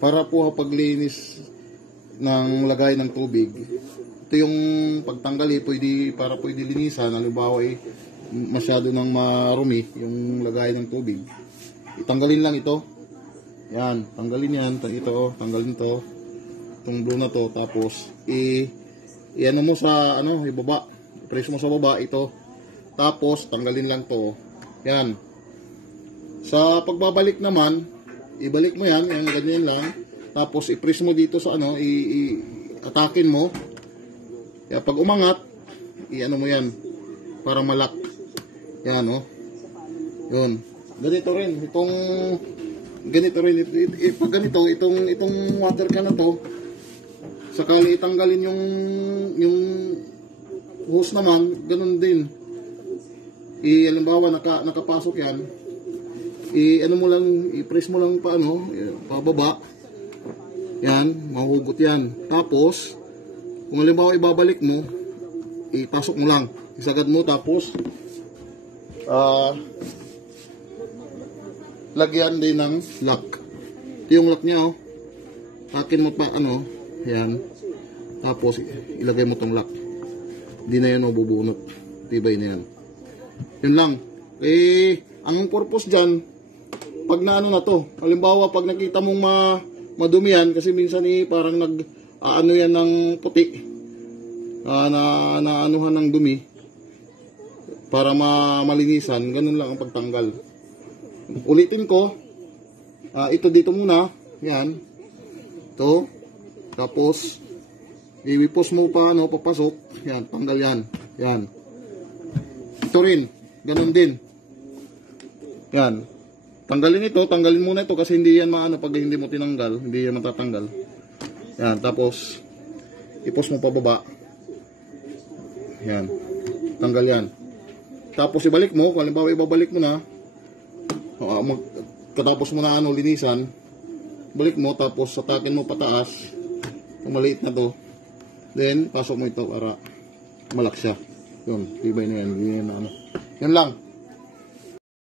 para po paglinis ng lagay ng tubig. Ito yung pagtanggal pwede linisan. Halimbawa masyado nang marumi yung lagay ng tubig. Itanggalin lang ito. Yan, tanggalin yan. Ito, tanggalin to. Itong blue na to. Tapos, i-ano mo sa, ibaba. I-press mo sa baba, ito. Tapos, tanggalin lang to. Yan. Sa pagbabalik naman, ibalik mo yan. Yan, ganyan lang. Tapos, i-press mo dito sa, atakin mo. Kaya, pag umangat, i-ano mo yan. Para malak. Yan, Yun. Ganito rin. Pag ganito, itong water can na to, sakali itanggalin yung hose naman, ganun din. Halimbawa, nakapasok yan, i-press mo lang pababa. Yan, mahuhugot yan. Tapos, kung halimbawa ibabalik mo, ipasok mo lang. Isagad mo, tapos, lagyan din ng lock. Ito yung lock niya, Akin mo pa, yan. Tapos, ilagay mo tong lock. Hindi na yan, bubunot. Tibay na yan. Yun lang. Ang purpose dyan, pag na na to, halimbawa, pag nakita mong madumi yan, kasi minsan parang yan ng puti, naanuhan ng dumi, para malinisan, ganun lang ang pagtanggal. Ulitin ko, ito dito muna, yan, ito, tapos, iwipos mo pa, papasok, yan, tanggal yan, yan. Ito rin, ganun din. Yan, tanggalin muna ito kasi hindi yan pag hindi mo tinanggal, hindi yan matatanggal. Yan, tapos, ipos mo pababa, yan, tanggal yan. Tapos ibalik mo, kung halimbawa ibabalik mo na, katapos mo na linisan, balik mo, tapos atakin mo pataas, yung maliit na to, then pasok mo ito para malak siya. Yun, ibay na yan, yun lang.